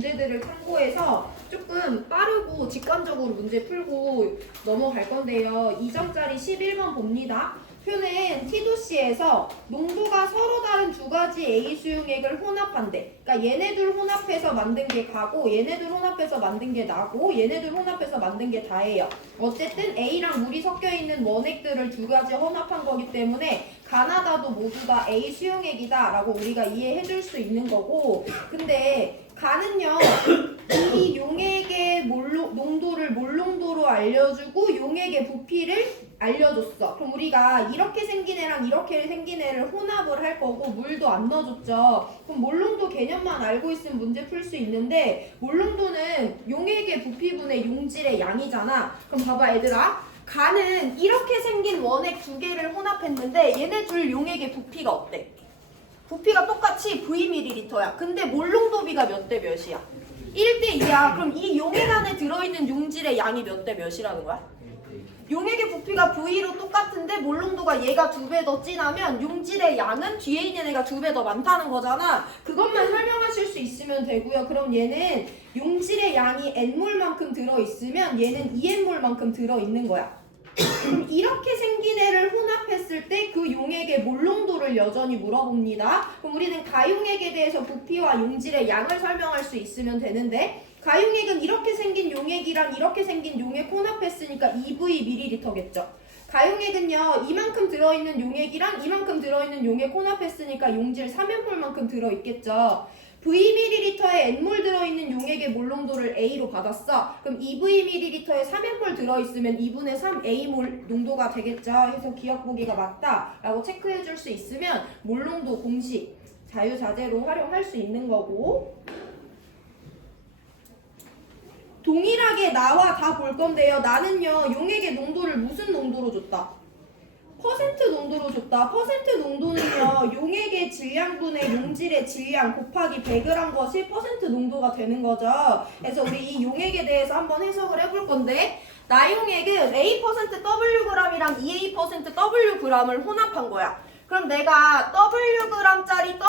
문제들을 참고해서 조금 빠르고 직관적으로 문제 풀고 넘어갈 건데요. 2점짜리 11번 봅니다. 표는 T도시에서 농도가 서로 다른 두 가지 A 수용액을 혼합한대. 그러니까 얘네들 혼합해서 만든 게 가고 얘네들 혼합해서 만든 게 나고 얘네들 혼합해서 만든 게 다예요. 어쨌든 A랑 물이 섞여 있는 원액들을 두 가지 혼합한 거기 때문에 가나다도 모두 다 A 수용액이다 라고 우리가 이해해 줄 수 있는 거고, 근데 가는요 이 용액의 농도를 몰농도로 알려주고 용액의 부피를 알려줬어. 그럼 우리가 이렇게 생긴 애랑 이렇게 생긴 애를 혼합을 할 거고 물도 안 넣어줬죠. 그럼 몰농도 개념만 알고 있으면 문제 풀 수 있는데, 몰농도는 용액의 부피분의 용질의 양이잖아. 그럼 봐봐 얘들아, 가는 이렇게 생긴 원액 두 개를 혼합했는데 얘네 둘 용액의 부피가 어때? 부피가 똑같이 Vml야. 근데 몰농도비가 몇 대 몇이야? 1대 2야. 그럼 이 용액 안에 들어있는 용질의 양이 몇 대 몇이라는 거야? 용액의 부피가 V로 똑같은데 몰농도가 얘가 2배 더 진하면 용질의 양은 뒤에 있는 애가 2배 더 많다는 거잖아. 그것만 설명하실 수 있으면 되고요. 그럼 얘는 용질의 양이 N몰만큼 들어있으면 얘는 2N몰만큼 들어있는 거야. 그럼 이렇게 생긴 애를 혼합했을 때 그 용액의 몰농도를 여전히 물어봅니다. 그럼 우리는 가용액에 대해서 부피와 용질의 양을 설명할 수 있으면 되는데, 가용액은 이렇게 생긴 용액이랑 이렇게 생긴 용액 혼합했으니까 2V ml겠죠. 가용액은요 이만큼 들어있는 용액이랑 이만큼 들어있는 용액 혼합했으니까 용질 3N몰만큼 들어있겠죠. Vml에 N몰 들어있는 용액의 몰농도를 A로 받았어. 그럼 2Vml에 3N몰 들어있으면 2분의 3 A몰 농도가 되겠죠. 해서 기억 보기가 맞다 라고 체크해 줄 수 있으면 몰농도 공식 자유자재로 활용할 수 있는 거고, 동일하게 나와 다 볼 건데요. 나는요 용액의 농도를 무슨 농도로 줬다? 퍼센트 농도로 줬다. 퍼센트 농도는요 용액의 질량분의 용질의 질량 곱하기 100을 한 것이 퍼센트 농도가 되는 거죠. 그래서 우리 이 용액에 대해서 한번 해석을 해볼 건데, 나용액은 A% Wg이랑 2A% Wg을 혼합한 거야. 그럼 내가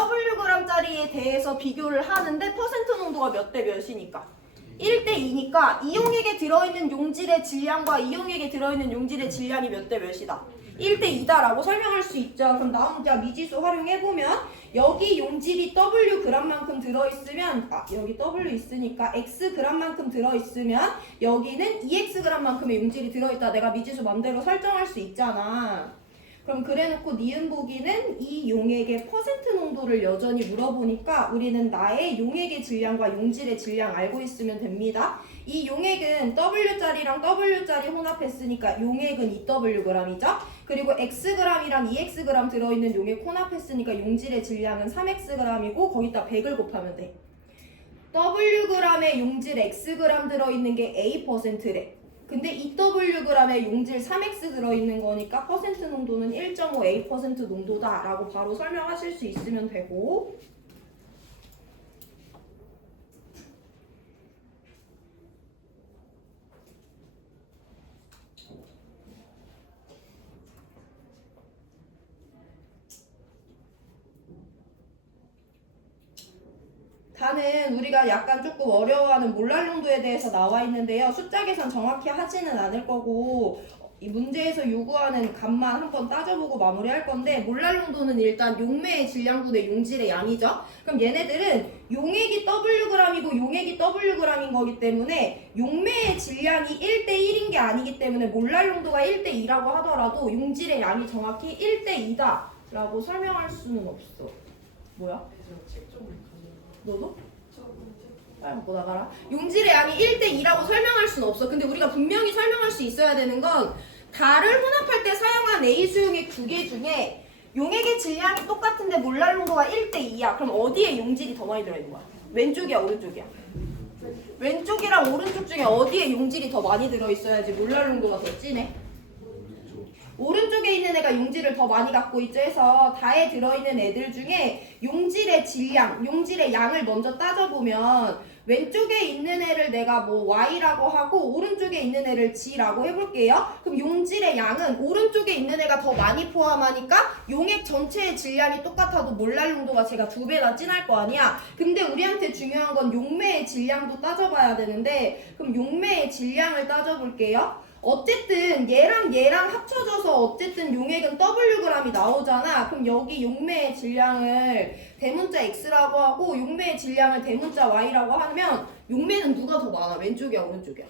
Wg짜리에 대해서 비교를 하는데 퍼센트 농도가 몇 대 몇이니까? 1대 2니까 이 용액에 들어있는 용질의 질량과 이 용액에 들어있는 용질의 질량이 몇 대 몇이다? 1대 2다라고 설명할 수 있죠. 그럼 나 혼자 미지수 활용해보면 여기 용질이 Wg만큼 들어있으면, 여기 W 있으니까 Xg만큼 들어있으면 여기는 2Xg만큼의 용질이 들어있다. 내가 미지수 맘대로 설정할 수 있잖아. 그럼 그래놓고 니은 보기는 이 용액의 퍼센트 농도를 여전히 물어보니까 우리는 나의 용액의 질량과 용질의 질량 알고 있으면 됩니다. 이 용액은 W짜리랑 W짜리 혼합했으니까 용액은 2Wg이죠. 그리고 Xg이랑 2Xg 들어있는 용액 혼합했으니까 용질의 질량은 3Xg이고 거기다 100을 곱하면 돼. Wg의 용질 Xg 들어있는 게 A%래. 근데 2Wg의 용질 3X 들어있는 거니까 퍼센트 농도는 1.5A% 농도다 라고 바로 설명하실 수 있으면 되고, 다는 우리가 약간 조금 어려워하는 몰랄농도에 대해서 나와 있는데요. 숫자 계산 정확히 하지는 않을 거고 이 문제에서 요구하는 값만 한번 따져보고 마무리할 건데, 몰랄농도는 일단 용매의 질량분의 용질의 양이죠. 그럼 얘네들은 용액이 Wg이고 용액이 Wg인 거기 때문에 용매의 질량이 1대 1인 게 아니기 때문에 몰랄농도가 1대 2라고 하더라도 용질의 양이 정확히 1대 2다 라고 설명할 수는 없어. 뭐야? 너도? 빨리 먹고 나가라. 용질의 양이 1대 2라고 설명할 수는 없어. 근데 우리가 분명히 설명할 수 있어야 되는 건 달을 혼합할 때 사용한 A 수용액 두 개 중에 용액의 질량이 똑같은데 몰랄농도가 1대 2야. 그럼 어디에 용질이 더 많이 들어있는 거야? 왼쪽이야 오른쪽이야? 왼쪽이랑 오른쪽 중에 어디에 용질이 더 많이 들어있어야지 몰랄농도가 더 진해? 오른쪽에 있는 애가 용질을 더 많이 갖고 있죠 해서 다에 들어있는 애들 중에 용질의 질량, 용질의 양을 먼저 따져보면 왼쪽에 있는 애를 내가 뭐 Y라고 하고 오른쪽에 있는 애를 G라고 해볼게요. 그럼 용질의 양은 오른쪽에 있는 애가 더 많이 포함하니까 용액 전체의 질량이 똑같아도 몰랄 농도가 제가 2배나 진할 거 아니야. 근데 우리한테 중요한 건 용매의 질량도 따져봐야 되는데 그럼 용매의 질량을 따져볼게요. 어쨌든 얘랑 합쳐져서 어쨌든 용액은 Wg이 나오잖아. 그럼 여기 용매의 질량을 대문자 X라고 하고 용매의 질량을 대문자 Y라고 하면 용매는 누가 더 많아? 왼쪽이야 오른쪽이야?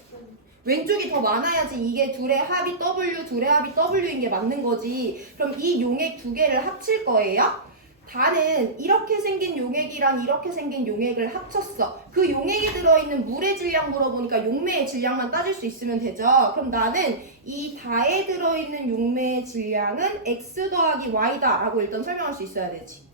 왼쪽이 더 많아야지 이게 둘의 합이 W, 둘의 합이 W인 게 맞는 거지. 그럼 이 용액 두 개를 합칠 거예요. 다는 이렇게 생긴 용액이랑 이렇게 생긴 용액을 합쳤어. 그 용액에 들어있는 물의 질량 물어보니까 용매의 질량만 따질 수 있으면 되죠. 그럼 나는 이 다에 들어있는 용매의 질량은 X 더하기 Y다 라고 일단 설명할 수 있어야 되지.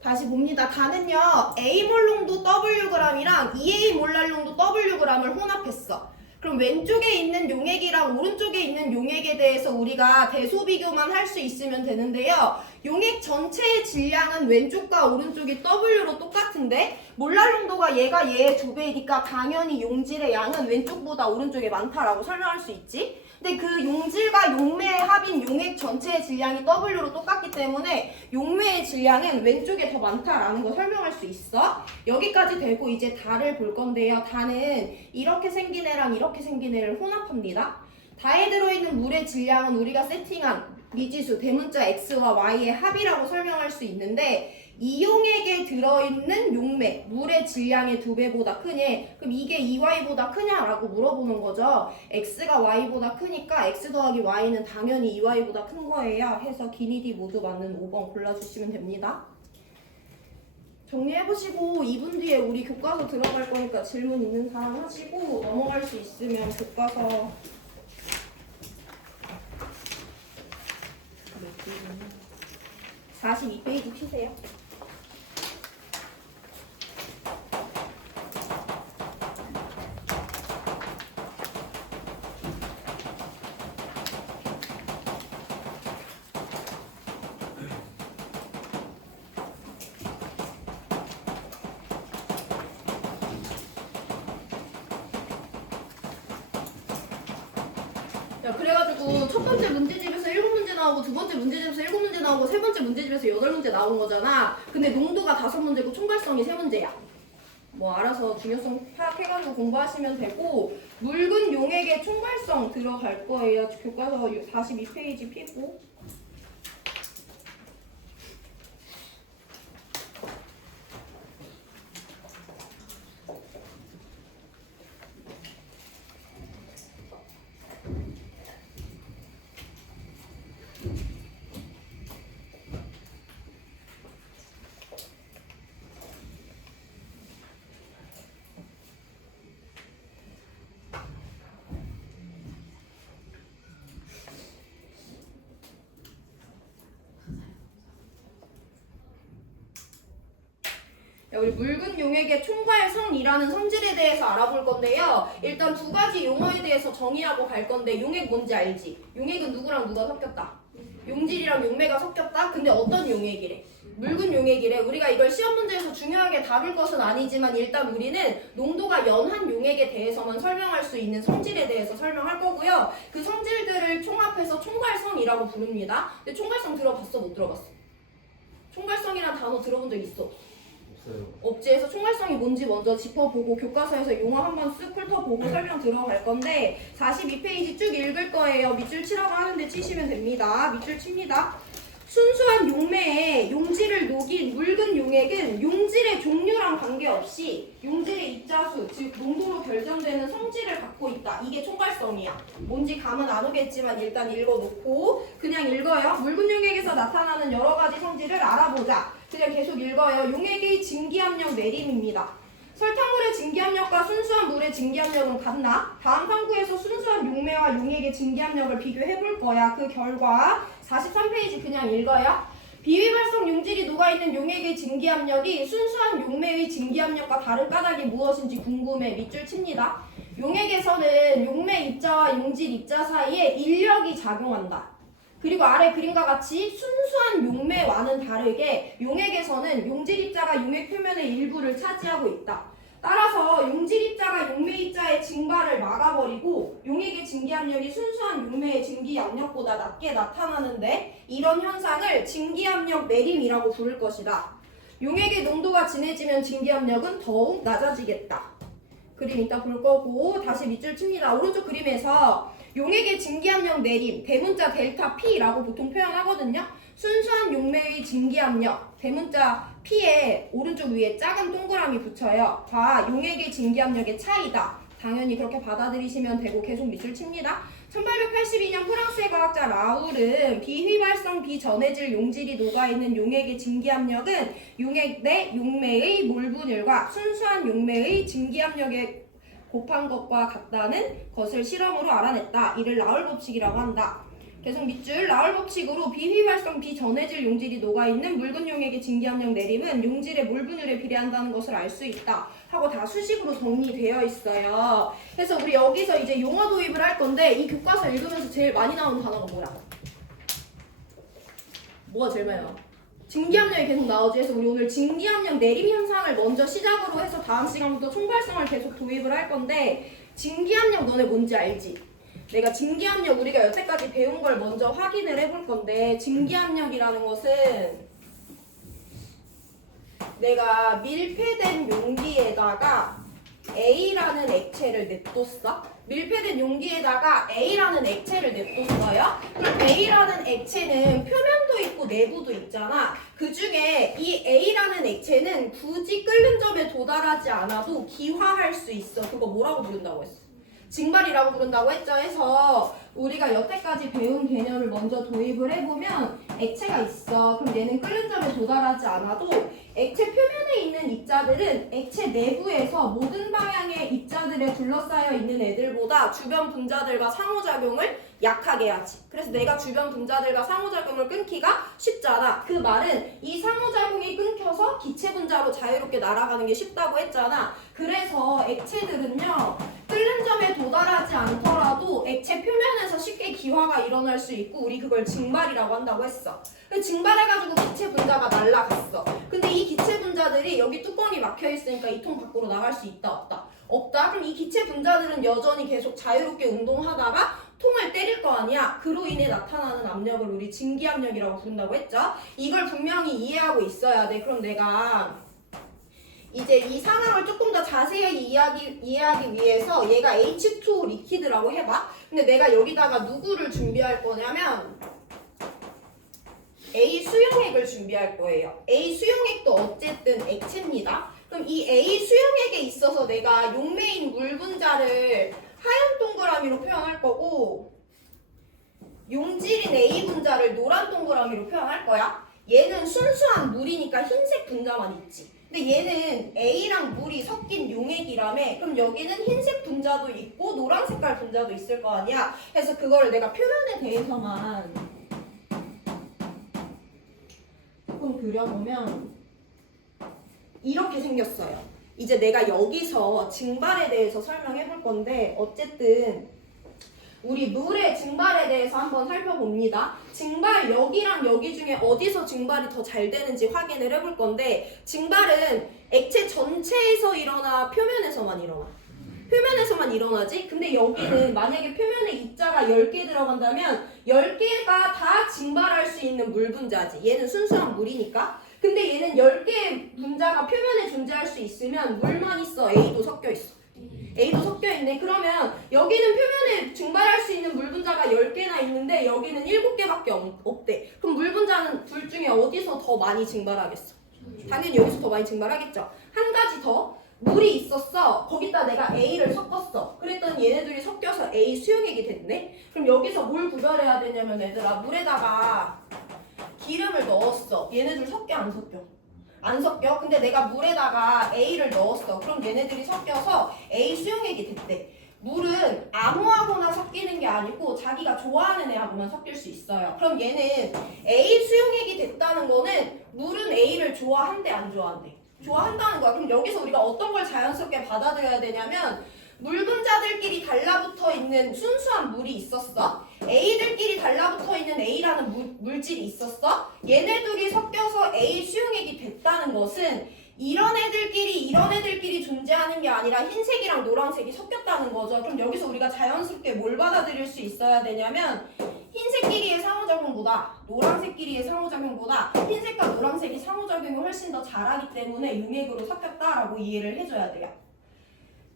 다시 봅니다. 다는요 A몰 농도 Wg이랑 2A 몰랄 농도 Wg을 혼합했어. 그럼 왼쪽에 있는 용액이랑 오른쪽에 있는 용액에 대해서 우리가 대소 비교만 할 수 있으면 되는데요. 용액 전체의 질량은 왼쪽과 오른쪽이 W로 똑같은데 몰랄 농도가 얘가 얘의 2배이니까 당연히 용질의 양은 왼쪽보다 오른쪽에 많다라고 설명할 수 있지. 근데 그 용질과 용매의 합인 용액 전체의 질량이 W로 똑같기 때문에 용매의 질량은 왼쪽에 더 많다라는 거 설명할 수 있어. 여기까지 되고 이제 다를 볼 건데요. 다는 이렇게 생긴 애랑 이렇게 생긴 애를 혼합합니다. 다에 들어있는 물의 질량은 우리가 세팅한 미지수 대문자 X와 Y의 합이라고 설명할 수 있는데 이 용액에 들어있는 용매, 물의 질량의 2배보다 크니 그럼 이게 2Y보다 크냐라고 물어보는 거죠. X가 Y보다 크니까 X 더하기 Y는 당연히 2Y보다 큰 거예요. 해서 기니디 모두 맞는 5번 골라주시면 됩니다. 정리해보시고 2분 뒤에 우리 교과서 들어갈 거니까 질문 있는 사람 하시고 넘어갈 수 있으면 교과서 42페이지 피세요. 야, 그래가지고 첫 번째 문제집에서 7문제 나오고 두 번째 문제집에서 7문제 나오고 세 번째 문제집에서 8문제 나온 거잖아. 근데 농도가 5문제고 총괄성이 3문제야. 뭐 알아서 중요성 파악해가지고 공부하시면 되고 묽은 용액의 총괄성 들어갈 거예요. 교과서 42페이지 피고. 우리 묽은 용액의 총괄성이라는 성질에 대해서 알아볼 건데요. 일단 두 가지 용어에 대해서 정의하고 갈 건데 용액 뭔지 알지? 용액은 누구랑 누가 섞였다? 용질이랑 용매가 섞였다? 근데 어떤 용액이래? 묽은 용액이래. 우리가 이걸 시험 문제에서 중요하게 다룰 것은 아니지만 일단 우리는 농도가 연한 용액에 대해서만 설명할 수 있는 성질에 대해서 설명할 거고요. 그 성질들을 총합해서 총괄성이라고 부릅니다. 근데 총괄성 들어봤어? 못 들어봤어? 총괄성이란 단어 들어본 적 있어? 없지. 해서 총괄성이 뭔지 먼저 짚어보고 교과서에서 용어 한번 쓱 훑어보고 설명 들어갈 건데 42페이지 쭉 읽을 거예요. 밑줄 치라고 하는데 치시면 됩니다. 밑줄 칩니다. 순수한 용매에 용질을 녹인 묽은 용액은 용질의 종류랑 관계없이 용질의 입자수, 즉 농도로 결정되는 성질을 갖고 있다. 이게 총괄성이야. 뭔지 감은 안 오겠지만 일단 읽어놓고 그냥 읽어요. 묽은 용액에서 나타나는 여러 가지 성질을 알아보자. 그냥 계속 읽어요. 용액의 증기압력 내림입니다. 설탕물의 증기압력과 순수한 물의 증기압력은 같나? 다음 탐구에서 순수한 용매와 용액의 증기압력을 비교해볼 거야. 그 결과 43페이지 그냥 읽어요. 비위발성 용질이 녹아있는 용액의 증기압력이 순수한 용매의 증기압력과 다른 까닭이 무엇인지 궁금해. 밑줄 칩니다. 용액에서는 용매 입자와 용질 입자 사이에 인력이 작용한다. 그리고 아래 그림과 같이 순수한 용매와는 다르게 용액에서는 용질 입자가 용액 표면의 일부를 차지하고 있다. 따라서 용질 입자가 용매 입자의 증발을 막아버리고 용액의 증기압력이 순수한 용매의 증기압력보다 낮게 나타나는데 이런 현상을 증기압력 내림이라고 부를 것이다. 용액의 농도가 진해지면 증기압력은 더욱 낮아지겠다. 그림 이따 볼 거고 다시 밑줄 칩니다. 오른쪽 그림에서 용액의 증기압력 내림, 대문자 델타 P라고 보통 표현하거든요. 순수한 용매의 증기압력, 대문자 P에 오른쪽 위에 작은 동그라미 붙여요. 과 용액의 증기압력의 차이다. 당연히 그렇게 받아들이시면 되고 계속 밑줄 칩니다. 1882년 프랑스의 과학자 라울은 비휘발성 비전해질 용질이 녹아있는 용액의 증기압력은 용액 내 용매의 몰 분율과 순수한 용매의 증기압력의 곱한 것과 같다는 것을 실험으로 알아냈다. 이를 라울 법칙이라고 한다. 계속 밑줄 라울 법칙으로 비휘발성 비전해질 용질이 녹아있는 묽은 용액의 증기압력 내림은 용질의 몰 분율에 비례한다는 것을 알 수 있다. 하고 다 수식으로 정리되어 있어요. 그래서 우리 여기서 이제 용어 도입을 할 건데 이 교과서 읽으면서 제일 많이 나오는 단어가 뭐야? 뭐가 제일 많이 나와? 증기압력이 계속 나오지. 그래서 우리 오늘 증기압력 내림 현상을 먼저 시작으로 해서 다음 시간부터 총발성을 계속 도입을 할 건데 증기압력 너네 뭔지 알지? 내가 증기압력 우리가 여태까지 배운 걸 먼저 확인을 해볼 건데 증기압력이라는 것은 내가 밀폐된 용기에다가 A라는 액체를 냅뒀어. 밀폐된 용기에다가 A라는 액체를 냅뒀어요. 그럼 A라는 액체는 표면도 있고 내부도 있잖아. 그 중에 이 A라는 액체는 굳이 끓는 점에 도달하지 않아도 기화할 수 있어. 그거 뭐라고 부른다고 했어? 증발이라고 부른다고 했죠. 해서 우리가 여태까지 배운 개념을 먼저 도입을 해보면 액체가 있어. 그럼 얘는 끓는 점에 도달하지 않아도 액체 표면에 있는 입자들은 액체 내부에서 모든 방향의 입자들에 둘러싸여 있는 애들보다 주변 분자들과 상호작용을 약하게 하지. 그래서 내가 주변 분자들과 상호작용을 끊기가 쉽잖아. 그 말은 이 상호작용이 끊겨서 기체 분자로 자유롭게 날아가는 게 쉽다고 했잖아. 그래서 액체들은요 끓는 점에 도달하지 않더라도 액체 표면에서 쉽게 기화가 일어날 수 있고 우리 그걸 증발이라고 한다고 했어. 증발해가지고 기체 분자가 날아갔어. 근데 이 기체 분자들이 여기 뚜껑이 막혀 있으니까 이 통 밖으로 나갈 수 있다 없다? 없다. 그럼 이 기체 분자들은 여전히 계속 자유롭게 운동하다가 통을 때릴 거 아니야. 그로 인해 나타나는 압력을 우리 증기압력이라고 부른다고 했죠. 이걸 분명히 이해하고 있어야 돼. 그럼 내가 이제 이 상황을 조금 더 자세히 이해하기 위해서 얘가 H2O 리퀴드라고 해봐. 근데 내가 여기다가 누구를 준비할 거냐면 A 수용액을 준비할 거예요. A 수용액도 어쨌든 액체입니다. 그럼 이 A 수용액에 있어서 내가 용매인 물 분자를 하얀 동그라미로 표현할 거고 용질인 A 분자를 노란 동그라미로 표현할 거야. 얘는 순수한 물이니까 흰색 분자만 있지. 근데 얘는 A랑 물이 섞인 용액이라며. 그럼 여기는 흰색 분자도 있고 노란 색깔 분자도 있을 거 아니야. 그래서 그거를 내가 표면에 대해서만 조금 그려보면 이렇게 생겼어요. 이제 내가 여기서 증발에 대해서 설명해 볼 건데 어쨌든 우리 물의 증발에 대해서 한번 살펴봅니다. 증발 여기랑 여기 중에 어디서 증발이 더 잘 되는지 확인을 해볼 건데 증발은 액체 전체에서 일어나 표면에서만 일어나? 표면에서만 일어나지? 근데 여기는 만약에 표면에 입자가 10개 들어간다면 10개가 다 증발할 수 있는 물 분자지. 얘는 순수한 물이니까. 근데 얘는 10개의 분자가 표면에 존재할 수 있으면 물만 있어. A도 섞여 있어. A도 섞여 있네. 그러면 여기는 표면에 증발할 수 있는 물 분자가 10개나 있는데 여기는 7개밖에 없대. 그럼 물 분자는 둘 중에 어디서 더 많이 증발하겠어? 당연히 여기서 더 많이 증발하겠죠. 한 가지 더. 물이 있었어. 거기다 내가 A를 섞었어. 그랬더니 얘네들이 섞여서 A 수용액이 됐네. 그럼 여기서 뭘 구별해야 되냐면 얘들아 물에다가 기름을 넣었어. 얘네들 섞여 안 섞여? 안 섞여. 근데 내가 물에다가 A를 넣었어. 그럼 얘네들이 섞여서 A 수용액이 됐대. 물은 아무하고나 섞이는 게 아니고 자기가 좋아하는 애하고만 섞일 수 있어요. 그럼 얘는 A 수용액이 됐다는 거는 물은 A를 좋아한대 안 좋아한대? 좋아한다는 거야. 그럼 여기서 우리가 어떤 걸 자연스럽게 받아들여야 되냐면 물 분자들끼리 달라붙어 있는 순수한 물이 있었어. A들끼리 달라붙어 있는 A라는 물질이 있었어. 얘네 둘이 섞여서 A 수용액이 됐다는 것은 이런 애들끼리 존재하는 게 아니라 흰색이랑 노란색이 섞였다는 거죠. 그럼 여기서 우리가 자연스럽게 뭘 받아들일 수 있어야 되냐면 흰색끼리의 상호작용보다 노란색끼리의 상호작용보다 흰색과 노란색이 상호작용이 훨씬 더 잘하기 때문에 용액으로 섞였다라고 이해를 해줘야 돼요.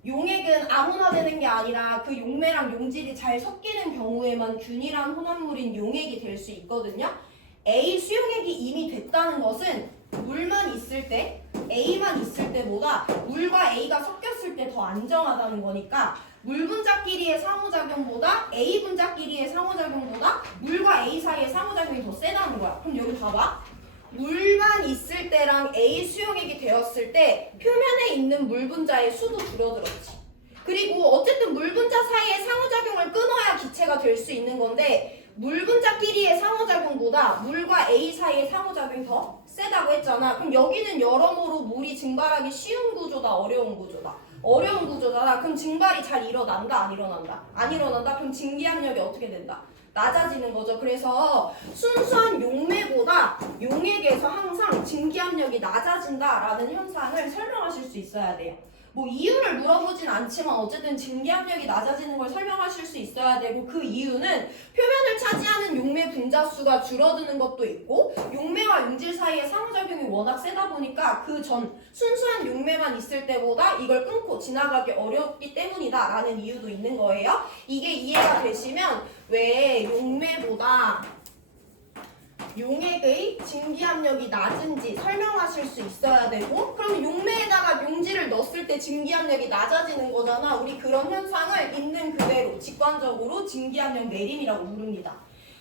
용액은 아무나 되는 게 아니라 그 용매랑 용질이 잘 섞이는 경우에만 균일한 혼합물인 용액이 될 수 있거든요. A 수용액이 이미 됐다는 것은 물만 있을 때, A만 있을 때보다 물과 A가 섞였을 때 더 안정하다는 거니까 물 분자끼리의 상호작용보다 A 분자끼리의 상호작용보다 물과 A 사이의 상호작용이 더 세다는 거야. 그럼 여기 봐봐. 물만 있을 때랑 A 수용액이 되었을 때 표면에 있는 물 분자의 수도 줄어들었지. 그리고 어쨌든 물 분자 사이의 상호작용을 끊어야 기체가 될 수 있는 건데 물 분자끼리의 상호작용보다 물과 A 사이의 상호작용이 더 세다고 했잖아. 그럼 여기는 여러모로 물이 증발하기 쉬운 구조다, 어려운 구조다? 어려운 구조다. 그럼 증발이 잘 일어난다, 안 일어난다? 안 일어난다? 그럼 증기압력이 어떻게 된다? 낮아지는 거죠. 그래서 순수한 용매보다 용액에서 항상 증기압력이 낮아진다라는 현상을 설명하실 수 있어야 돼요. 뭐 이유를 물어보진 않지만 어쨌든 증기압력이 낮아지는 걸 설명하실 수 있어야 되고 그 이유는 표면을 차지하는 용매 분자수가 줄어드는 것도 있고 용매와 용질 사이의 상호작용이 워낙 세다 보니까 그 전 순수한 용매만 있을 때보다 이걸 끊고 지나가기 어렵기 때문이다 라는 이유도 있는 거예요. 이게 이해가 되시면 왜 용매보다 용액의 증기압력이 낮은지 설명하실 수 있어야 되고 그럼 용매에다가 용질을 넣었을 때 증기압력이 낮아지는 거잖아. 우리 그런 현상을 있는 그대로 직관적으로 증기압력 내림이라고 부릅니다.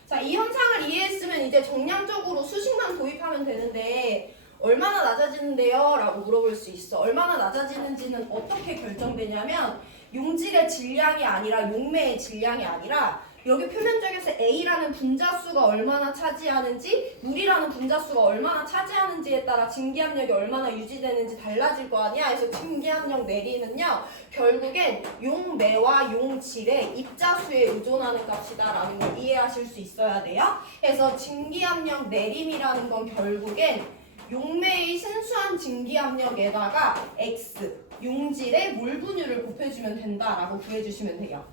자, 이 현상을 이해했으면 이제 정량적으로 수식만 도입하면 되는데 얼마나 낮아지는데요? 라고 물어볼 수 있어. 얼마나 낮아지는지는 어떻게 결정되냐면 용질의 질량이 아니라 용매의 질량이 아니라 여기 표면적에서 A라는 분자수가 얼마나 차지하는지 물이라는 분자수가 얼마나 차지하는지에 따라 증기압력이 얼마나 유지되는지 달라질 거 아니야. 그래서 증기압력 내리는요 결국엔 용매와 용질의 입자수에 의존하는 값이다 라는 걸 이해하실 수 있어야 돼요. 그래서 증기압력 내림이라는 건 결국엔 용매의 순수한 증기압력에다가 X 용질의 물 분율을 곱해주면 된다라고 구해주시면 돼요.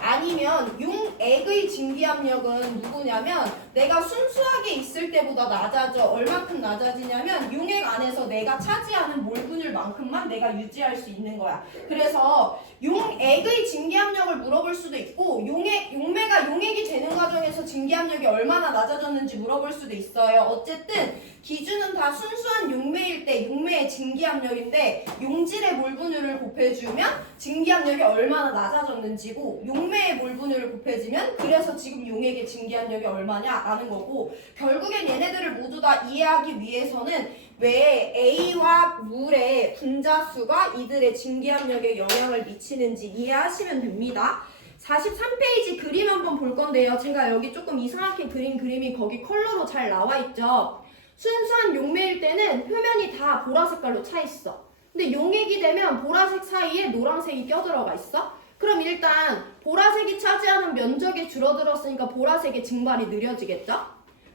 아니면 용액의 증기압력은 누구냐면 내가 순수하게 있을 때보다 낮아져. 얼마큼 낮아지냐면 용액 안에서 내가 차지하는 몰 분율만큼만 내가 유지할 수 있는 거야. 그래서 용액의 증기압력을 물어볼 수도 있고 용매가 용액이 되는 과정에서 증기압력이 얼마나 낮아졌는지 물어볼 수도 있어요. 어쨌든 기준은 다 순수한 용매일 때 용매의 증기압력인데 용질의 몰 분율을 곱해주면 증기압력이 얼마나 낮아졌는지고 용매의 몰 분율을 곱해주면 그래서 지금 용액의 증기압력이 얼마냐라는 거고 결국엔 얘네들을 모두 다 이해하기 위해서는 왜 A와 물의 분자수가 이들의 증기압력에 영향을 미치는지 이해하시면 됩니다. 43페이지 그림 한번 볼 건데요. 제가 여기 조금 이상하게 그린 그림이 거기 컬러로 잘 나와 있죠. 순수한 용매일 때는 표면이 다 보라색깔로 차 있어. 근데 용액이 되면 보라색 사이에 노란색이 껴들어가 있어. 그럼 일단 보라색이 차지하는 면적이 줄어들었으니까 보라색의 증발이 느려지겠죠?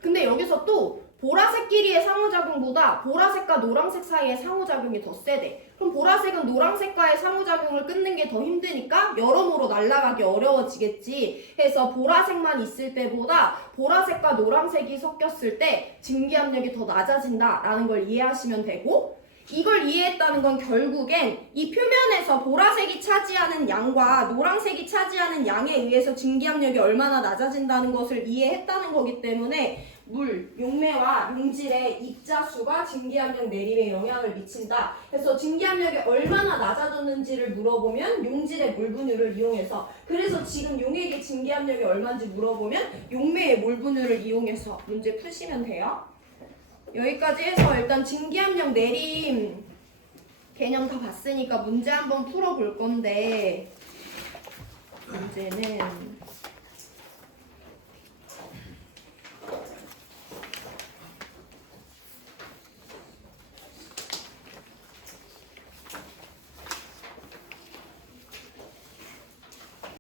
근데 여기서 또 보라색끼리의 상호작용보다 보라색과 노란색 사이의 상호작용이 더 세대. 그럼 보라색은 노란색과의 상호작용을 끊는 게 더 힘드니까 여러모로 날아가기 어려워지겠지. 해서 보라색만 있을 때보다 보라색과 노란색이 섞였을 때 증기압력이 더 낮아진다라는 걸 이해하시면 되고 이걸 이해했다는 건 결국엔 이 표면에서 보라색이 차지하는 양과 노란색이 차지하는 양에 의해서 증기압력이 얼마나 낮아진다는 것을 이해했다는 거기 때문에 물, 용매와 용질의 입자수가 증기압력 내림에 영향을 미친다. 그래서 증기압력이 얼마나 낮아졌는지를 물어보면 용질의 물 분율을 이용해서 그래서 지금 용액의 증기압력이 얼마인지 물어보면 용매의 몰 분율을 이용해서 문제 푸시면 돼요. 여기까지 해서 일단 증기압력 내림 개념 다 봤으니까 문제 한번 풀어볼 건데 문제는